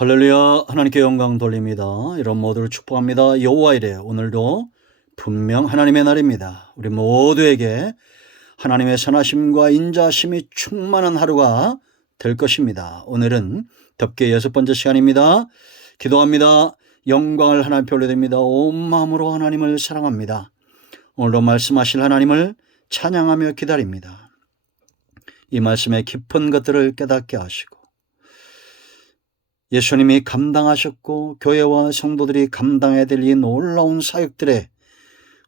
할렐루야. 하나님께 영광 돌립니다. 이런 모두를 축복합니다. 여호와 이래 오늘도 분명 하나님의 날입니다. 우리 모두에게 하나님의 선하심과 인자심이 충만한 하루가 될 것입니다. 오늘은 덮개 6번째 시간입니다. 기도합니다. 영광을 하나님께 올려드립니다. 온 마음으로 하나님을 사랑합니다. 오늘도 말씀하실 하나님을 찬양하며 기다립니다. 이 말씀의 깊은 것들을 깨닫게 하시고 예수님이 감당하셨고 교회와 성도들이 감당해야 될 이 놀라운 사역들에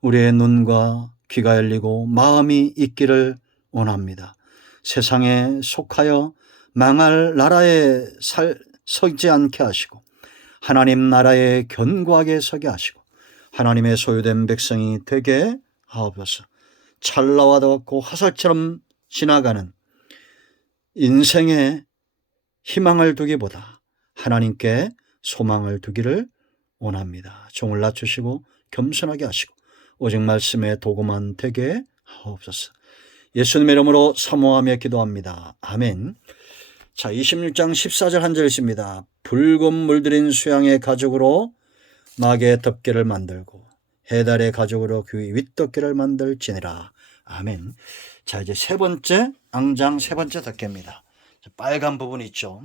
우리의 눈과 귀가 열리고 마음이 있기를 원합니다. 세상에 속하여 망할 나라에 서지 않게 하시고 하나님 나라에 견고하게 서게 하시고 하나님의 소유된 백성이 되게 하옵소서. 찰나와 같고 화살처럼 지나가는 인생에 희망을 두기보다 하나님께 소망을 두기를 원합니다. 종을 낮추시고 겸손하게 하시고 오직 말씀에 도구만 되게 하옵소서. 예수님의 이름으로 사모하며 기도합니다. 아멘. 자, 26장 14절 한 절 있습니다. 붉은 물들인 수양의 가죽으로 낙의 덮개를 만들고 해달의 가죽으로 그 윗덮개를 만들지니라. 아멘. 자, 이제 세 번째 앙장 세 번째 덮개입니다. 빨간 부분 있죠.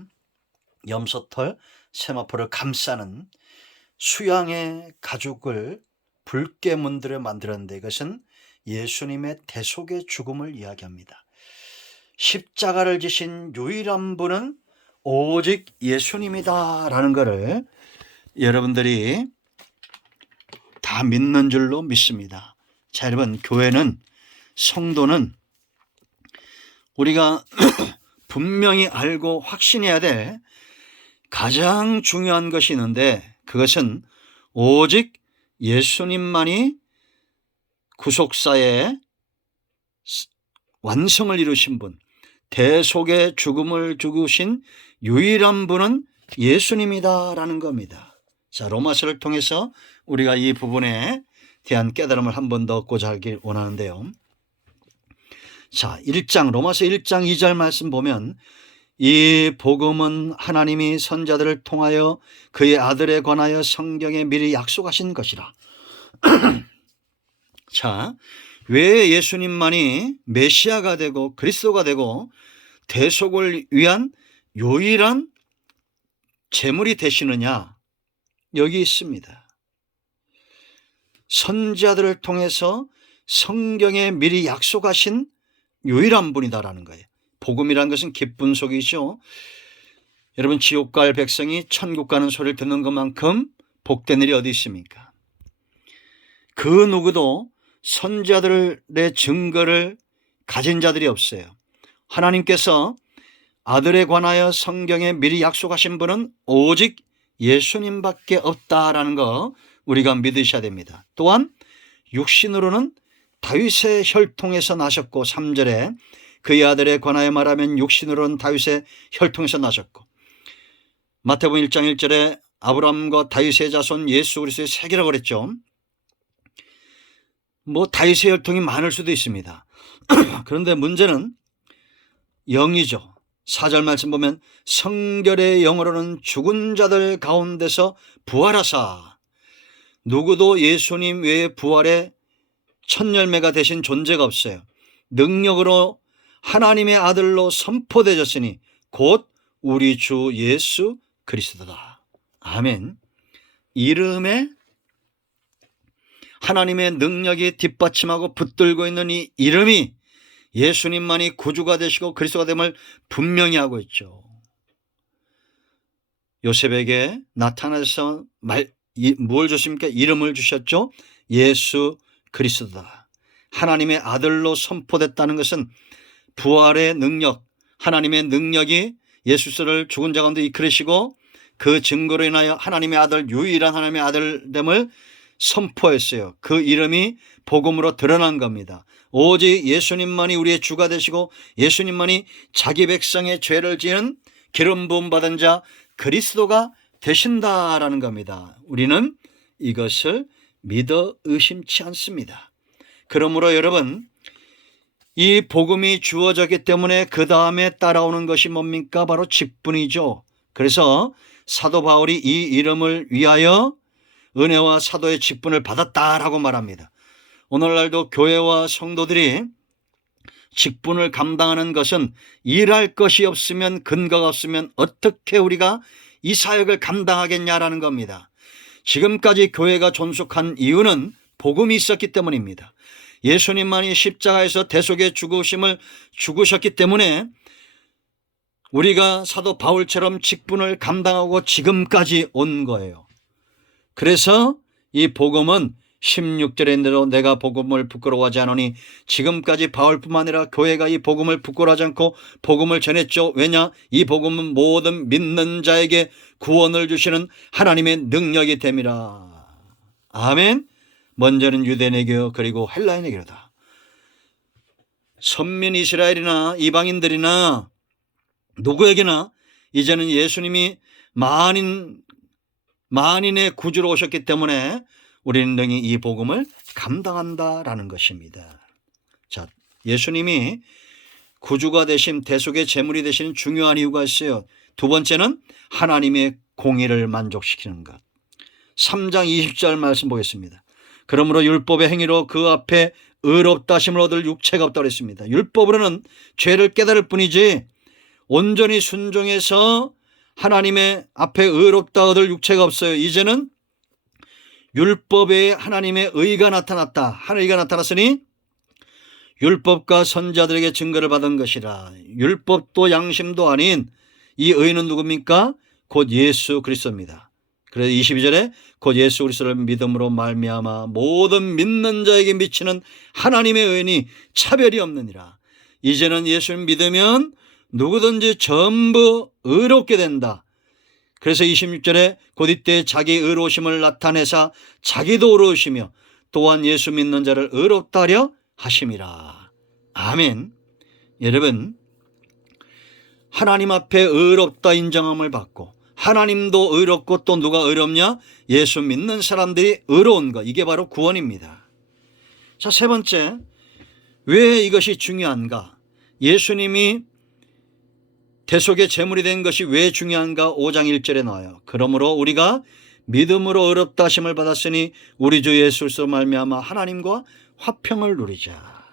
염소털, 세마포를 감싸는 수양의 가죽을 붉게 문들여 만들었는데 이것은 예수님의 대속의 죽음을 이야기합니다. 십자가를 지신 유일한 분은 오직 예수님이다라는 것을 여러분들이 다 믿는 줄로 믿습니다. 자, 여러분, 교회는, 성도는 우리가 분명히 알고 확신해야 될 가장 중요한 것이 있는데 그것은 오직 예수님만이 구속사의 완성을 이루신 분, 대속의 죽음을 죽으신 유일한 분은 예수님이다라는 겁니다. 자, 로마서를 통해서 우리가 이 부분에 대한 깨달음을 한 번 더 얻고자 하길 원하는데요. 자, 로마서 1장 2절 말씀 보면 이 복음은 하나님이 선자들을 통하여 그의 아들에 관하여 성경에 미리 약속하신 것이라. 자, 왜 예수님만이 메시아가 되고 그리스도가 되고 대속을 위한 유일한 제물이 되시느냐? 여기 있습니다. 선자들을 통해서 성경에 미리 약속하신 유일한 분이다라는 거예요. 복음이라는 것은 기쁜 소식이죠. 여러분, 지옥 갈 백성이 천국 가는 소리를 듣는 것만큼 복된 일이 어디 있습니까? 그 누구도 선자들의 증거를 가진 자들이 없어요. 하나님께서 아들에 관하여 성경에 미리 약속하신 분은 오직 예수님밖에 없다라는 거 우리가 믿으셔야 됩니다. 또한 육신으로는 다윗의 혈통에서 나셨고 3절에 그의 아들에 관하여 말하면 육신으로는 다윗의 혈통에서 나셨고 마태복음 1장 1절에 아브라함과 다윗의 자손 예수 그리스도의 세계라고 그랬죠. 다윗의 혈통이 많을 수도 있습니다. 그런데 문제는 영이죠. 4절 말씀 보면 성결의 영으로는 죽은 자들 가운데서 부활하사. 누구도 예수님 외에 부활의 첫 열매가 되신 존재가 없어요. 능력으로 하나님의 아들로 선포되셨으니 곧 우리 주 예수 그리스도다. 아멘. 이름에 하나님의 능력이 뒷받침하고 붙들고 있는 이 이름이 예수님만이 구주가 되시고 그리스도가 됨을 분명히 하고 있죠. 요셉에게 나타나서 뭘 주십니까? 이름을 주셨죠. 예수 그리스도다. 하나님의 아들로 선포됐다는 것은 부활의 능력, 하나님의 능력이 예수를 죽은 자 가운데 이끌으시고 그 증거로 인하여 하나님의 아들, 유일한 하나님의 아들됨을 선포했어요. 그 이름이 복음으로 드러난 겁니다. 오직 예수님만이 우리의 주가 되시고 예수님만이 자기 백성의 죄를 지은 기름 부음 받은 자 그리스도가 되신다라는 겁니다. 우리는 이것을 믿어 의심치 않습니다. 그러므로 여러분, 이 복음이 주어졌기 때문에 그 다음에 따라오는 것이 뭡니까? 바로 직분이죠. 그래서 사도 바울이 이 이름을 위하여 은혜와 사도의 직분을 받았다라고 말합니다. 오늘날도 교회와 성도들이 직분을 감당하는 것은 일할 것이 없으면, 근거가 없으면 어떻게 우리가 이 사역을 감당하겠냐라는 겁니다. 지금까지 교회가 존속한 이유는 복음이 있었기 때문입니다. 예수님만이 십자가에서 대속의 죽으심을 죽으셨기 때문에 우리가 사도 바울처럼 직분을 감당하고 지금까지 온 거예요. 그래서 이 복음은 16절에 대로 내가 복음을 부끄러워하지 않으니, 지금까지 바울뿐만 아니라 교회가 이 복음을 부끄러워하지 않고 복음을 전했죠. 왜냐? 이 복음은 모든 믿는 자에게 구원을 주시는 하나님의 능력이 됨이라. 아멘. 먼저는 유대인에게 그리고 헬라인에게로다. 선민 이스라엘이나 이방인들이나 누구에게나 이제는 예수님이 만인의 구주로 오셨기 때문에 우리는 능히 이 복음을 감당한다라는 것입니다. 자, 예수님이 구주가 되신, 대속의 제물이 되시는 중요한 이유가 있어요. 두 번째는 하나님의 공의를 만족시키는 것. 3장 20절 말씀 보겠습니다. 그러므로 율법의 행위로 그 앞에 의롭다 하심을 얻을 육체가 없다고 했습니다. 율법으로는 죄를 깨달을 뿐이지 온전히 순종해서 하나님의 앞에 의롭다 얻을 육체가 없어요. 이제는 율법에 하나님의 의가 나타났다. 하나님의 의가 나타났으니 율법과 선지자들에게 증거를 받은 것이라. 율법도 양심도 아닌 이 의는 누굽니까? 곧 예수 그리스도입니다. 그래서 22절에 곧 예수 그리스도를 믿음으로 말미암아 모든 믿는 자에게 미치는 하나님의 의인이 차별이 없느니라. 이제는 예수를 믿으면 누구든지 전부 의롭게 된다. 그래서 26절에 곧 이때 자기 의로우심을 나타내사 자기도 의로우시며 또한 예수 믿는 자를 의롭다 하려 하심이라. 아멘. 여러분, 하나님 앞에 의롭다 인정함을 받고 하나님도 의롭고 또 누가 의롭냐? 예수 믿는 사람들이 의로운 것. 이게 바로 구원입니다. 자, 세 번째, 왜 이것이 중요한가? 예수님이 대속의 제물이 된 것이 왜 중요한가? 5장 1절에 나와요. 그러므로 우리가 믿음으로 의롭다 하심을 받았으니 우리 주 예수 그리스도로 말미암아 하나님과 화평을 누리자.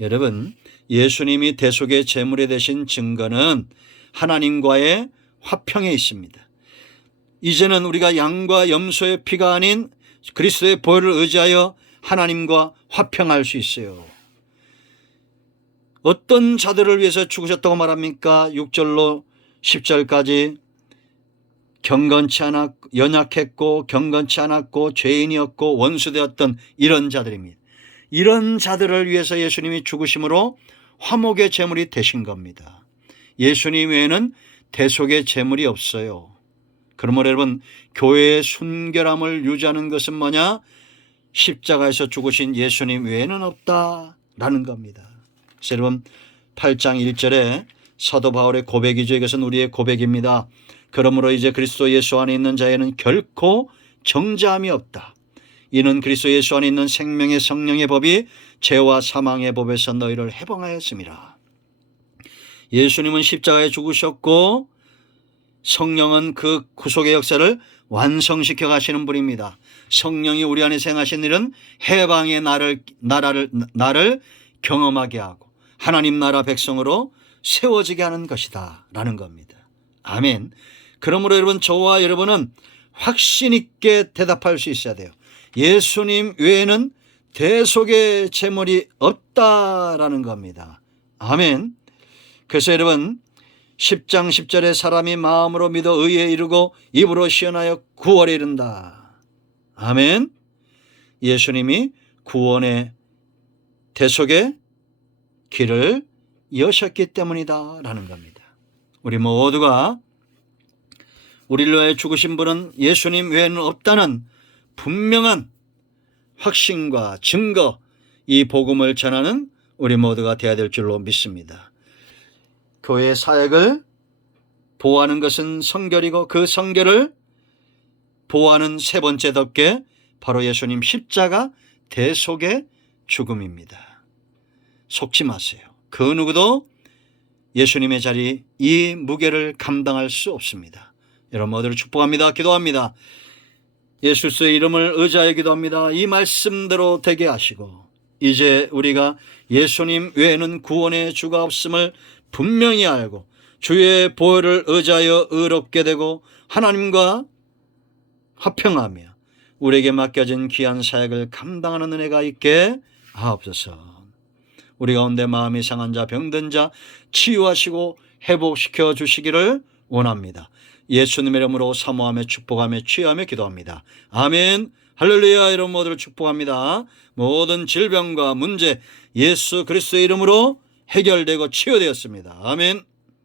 여러분, 예수님이 대속의 제물이 되신 증거는 하나님과의 화평에 있습니다. 이제는 우리가 양과 염소의 피가 아닌 그리스도의 보혈을 의지하여 하나님과 화평할 수 있어요. 어떤 자들을 위해서 죽으셨다고 말합니까? 6절로 10절까지 연약했고 경건치 않았고 죄인이었고 원수되었던 이런 자들입니다. 이런 자들을 위해서 예수님이 죽으심으로 화목의 제물이 되신 겁니다. 예수님 외에는 대속의 제물이 없어요. 그러므로 여러분, 교회의 순결함을 유지하는 것은 뭐냐? 십자가에서 죽으신 예수님 외에는 없다라는 겁니다. 그래서 여러분, 8장 1절에 사도 바울의 고백이죠. 이것은 우리의 고백입니다. 그러므로 이제 그리스도 예수 안에 있는 자에는 결코 정죄함이 없다. 이는 그리스도 예수 안에 있는 생명의 성령의 법이 죄와 사망의 법에서 너희를 해방하였습니다. 예수님은 십자가에 죽으셨고 성령은 그 구속의 역사를 완성시켜 가시는 분입니다. 성령이 우리 안에 행하신 일은 해방의 나를 경험하게 하고 하나님 나라 백성으로 세워지게 하는 것이다 라는 겁니다. 아멘. 그러므로 여러분, 저와 여러분은 확신 있게 대답할 수 있어야 돼요. 예수님 외에는 대속의 제물이 없다라는 겁니다. 아멘. 그래서 여러분, 10장 10절에 사람이 마음으로 믿어 의에 이르고 입으로 시언하여 구원에 이른다. 아멘. 예수님이 구원의 대속의 길을 여셨기 때문이다 라는 겁니다. 우리 모두가 우리를 위해 죽으신 분은 예수님 외에는 없다는 분명한 확신과 증거, 이 복음을 전하는 우리 모두가 되어야 될 줄로 믿습니다. 교회의 사역을 보호하는 것은 성결이고 그 성결을 보호하는 세 번째 덮개, 바로 예수님 십자가 대속의 죽음입니다. 속지 마세요. 그 누구도 예수님의 자리, 이 무게를 감당할 수 없습니다. 여러분 모두를 축복합니다. 기도합니다. 예수의 이름을 의지하여 기도합니다. 이 말씀대로 되게 하시고 이제 우리가 예수님 외에는 구원의 주가 없음을 분명히 알고 주의 보혈을 의지하여 의롭게 되고 하나님과 화평하며 우리에게 맡겨진 귀한 사역을 감당하는 은혜가 있게 하옵소서. 우리 가운데 마음이 상한 자, 병든 자 치유하시고 회복시켜 주시기를 원합니다. 예수님의 이름으로 사모하며 축복하며 취하며 기도합니다. 아멘. 할렐루야. 여러분 모두를 축복합니다. 모든 질병과 문제 예수 그리스도의 이름으로 해결되고 치유되었습니다. 아멘.